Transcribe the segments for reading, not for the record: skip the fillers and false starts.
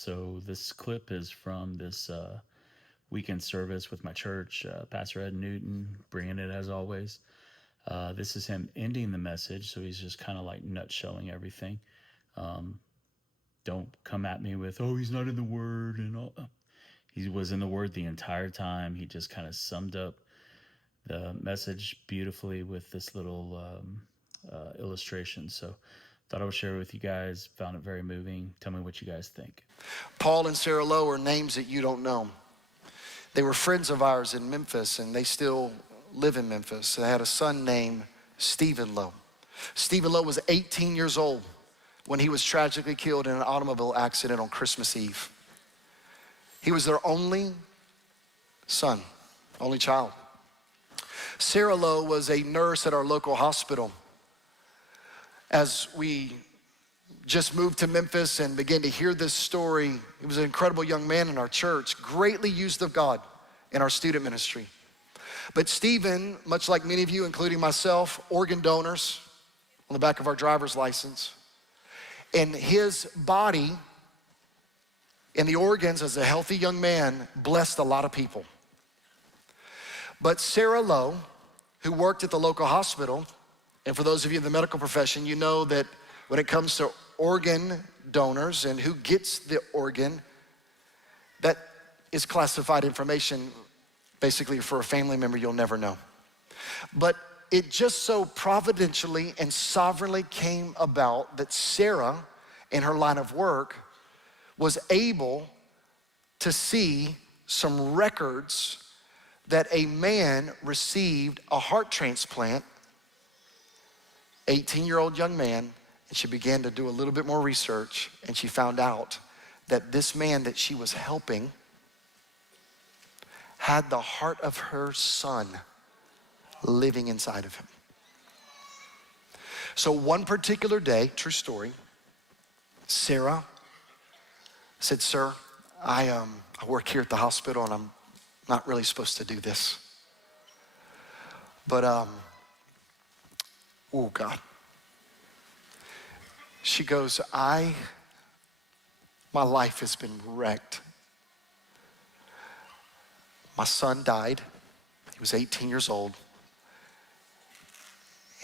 So this clip is from this weekend service with my church, Pastor Ed Newton, bringing it as always. This is him ending the message, so he's just kind of like nutshelling everything. Um, don't come at me with, "Oh, he's not in the Word," and all. He was in the Word the entire time. He just kind of summed up the message beautifully with this little illustration. So, thought I would share it with you guys. Found it very moving. Tell me what you guys think. Paul and Sarah Lowe are names that you don't know. They were friends of ours in Memphis, and they still live in Memphis. They had a son named Stephen Lowe. Stephen Lowe was 18 years old when he was tragically killed in an automobile accident on Christmas Eve. He was their only son, only child. Sarah Lowe was a nurse at our local hospital. As we just moved to Memphis and began to hear this story, he was an incredible young man in our church, greatly used of God in our student ministry. But Stephen, much like many of you, including myself, organ donors on the back of our driver's license. And his body and the organs as a healthy young man blessed a lot of people. But Sarah Lowe, who worked at the local hospital, and for those of you in the medical profession, you know that when it comes to organ donors and who gets the organ, that is classified information basically for a family member you'll never know. But it just so providentially and sovereignly came about that Sarah, in her line of work, was able to see some records that a man received a heart transplant, 18-year-old young man, and she began to do a little bit more research, and she found out that this man that she was helping had the heart of her son living inside of him. So one particular day, true story, Sarah said, "Sir, I work here at the hospital and I'm not really supposed to do this. But, oh God." She goes, my life has been wrecked. My son died. He was 18 years old.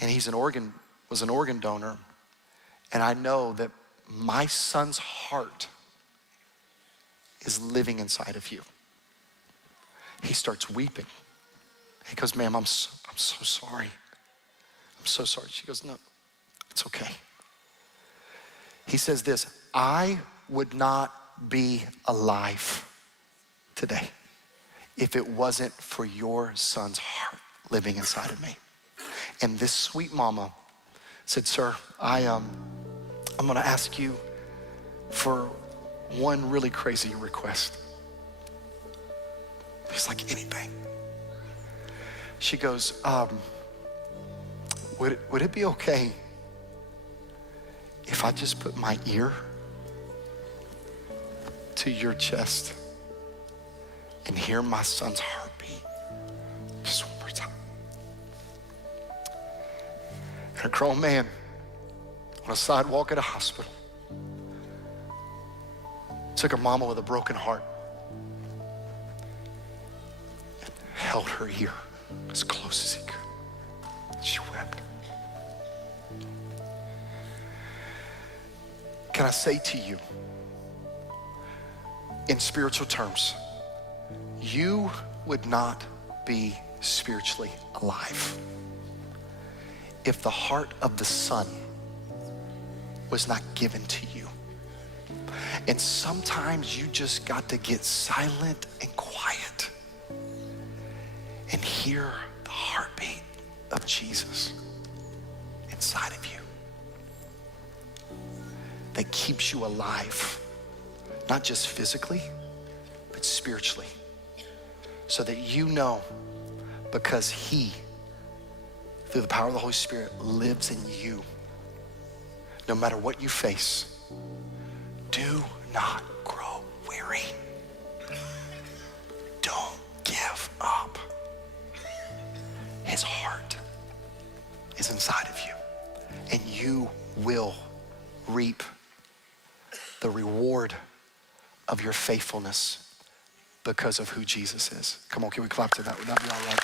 And was an organ donor. And I know that my son's heart is living inside of you. He starts weeping. He goes, "Ma'am, I'm so sorry. I'm so sorry." She goes, "No, it's okay." He says this, "I would not be alive today if it wasn't for your son's heart living inside of me." And this sweet mama said, "Sir, I'm gonna ask you for one really crazy request." He's like, "Anything." She goes, would it be okay if I just put my ear to your chest and hear my son's heartbeat just one more time?" And a grown man on a sidewalk at a hospital took a mama with a broken heart and held her ear as close as he could. She wept. Can I say to you, in spiritual terms, you would not be spiritually alive if the heart of the Son was not given to you. And sometimes you just got to get silent and quiet and hear the heartbeat of Jesus inside of you that keeps you alive, not just physically, but spiritually, so that you know, because he, through the power of the Holy Spirit, lives in you. No matter what you face, do not grow weary. Don't give up. His heart is inside of you, and you will reap the reward of your faithfulness because of who Jesus is. Come on, can we clap to that? Would that be all right?